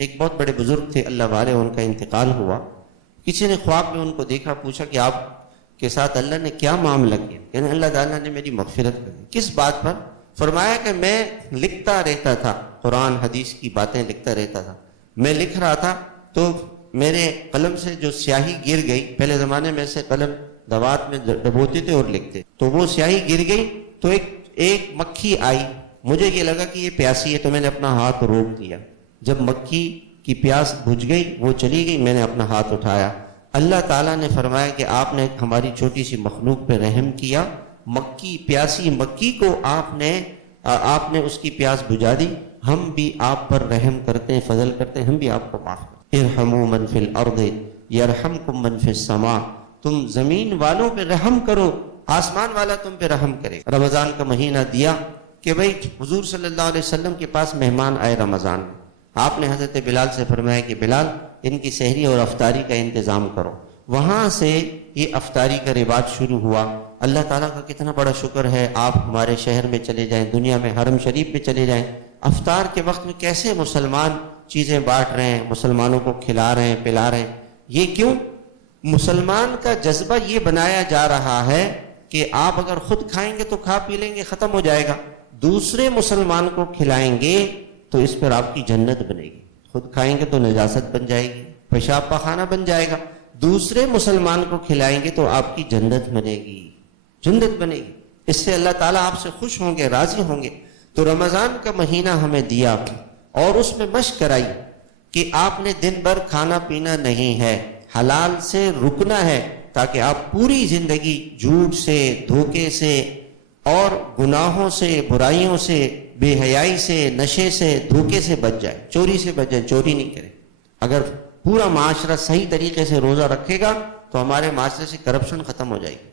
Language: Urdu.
ایک بہت بڑے بزرگ تھے اللہ والے، ان کا انتقال ہوا. کسی نے خواب میں ان کو دیکھا، پوچھا کہ آپ کے ساتھ اللہ نے کیا معاملہ کیا؟ یعنی اللہ تعالیٰ نے میری مغفرت کر دی. کس بات پر؟ فرمایا کہ میں لکھتا رہتا تھا، قرآن حدیث کی باتیں لکھتا رہتا تھا. میں لکھ رہا تھا تو میرے قلم سے جو سیاہی گر گئی، پہلے زمانے میں سے قلم دوات میں ڈبوتے تھے اور لکھتے، تو وہ سیاہی گر گئی تو ایک مکھی آئی. مجھے یہ لگا کہ یہ پیاسی ہے تو میں نے اپنا ہاتھ روک دیا. جب مکھی کی پیاس بجھ گئی، وہ چلی گئی، میں نے اپنا ہاتھ اٹھایا. اللہ تعالیٰ نے فرمایا کہ آپ نے ہماری چھوٹی سی مخلوق پہ رحم کیا. مکی پیاسی مکی کو آپ نے اس کی پیاس بجھا دی. ہم بھی آپ پر رحم کرتے ہیں، فضل کرتے ہیں، ہم بھی آپ کو معاف کرتے ہیں. ارحموا من فی الارض یرحمکم من فی السماء. تم زمین والوں پہ رحم کرو، آسمان والا تم پہ رحم کرے. رمضان کا مہینہ دیا کہ بھئی حضور صلی اللہ علیہ وسلم کے پاس مہمان آئے رمضان میں. آپ نے حضرت بلال سے فرمایا کہ بلال ان کی سحری اور افطاری کا انتظام کرو. وہاں سے یہ افطاری کا رواج شروع ہوا. اللہ تعالیٰ کا کتنا بڑا شکر ہے، آپ ہمارے شہر میں چلے جائیں، دنیا میں حرم شریف میں چلے جائیں، افطار کے وقت میں کیسے مسلمان چیزیں بانٹ رہے ہیں، مسلمانوں کو کھلا رہے ہیں، پلا رہے ہیں. یہ کیوں؟ مسلمان کا جذبہ یہ بنایا جا رہا ہے کہ آپ اگر خود کھائیں گے تو کھا پی لیں گے، ختم ہو جائے گا. دوسرے مسلمان کو کھلائیں گے تو اس پر آپ کی جنت بنے گی. خود کھائیں گے تو نجاست بن جائے گی، پیشاب پاخانہ بن جائے گا. دوسرے مسلمان کو کھلائیں گے تو آپ کی جنت بنے گی، جنت بنے گی. اس سے اللہ تعالیٰ آپ سے خوش ہوں گے، راضی ہوں گے. تو رمضان کا مہینہ ہمیں دیا اور اس میں مشق کرائی کہ آپ نے دن بھر کھانا پینا نہیں ہے، حلال سے رکنا ہے، تاکہ آپ پوری زندگی جھوٹ سے، دھوکے سے اور گناہوں سے، برائیوں سے، بے حیائی سے، نشے سے، دھوکے سے بچ جائے. چوری سے بچ جائے، چوری نہیں کرے. اگر پورا معاشرہ صحیح طریقے سے روزہ رکھے گا تو ہمارے معاشرے سے کرپشن ختم ہو جائے گی.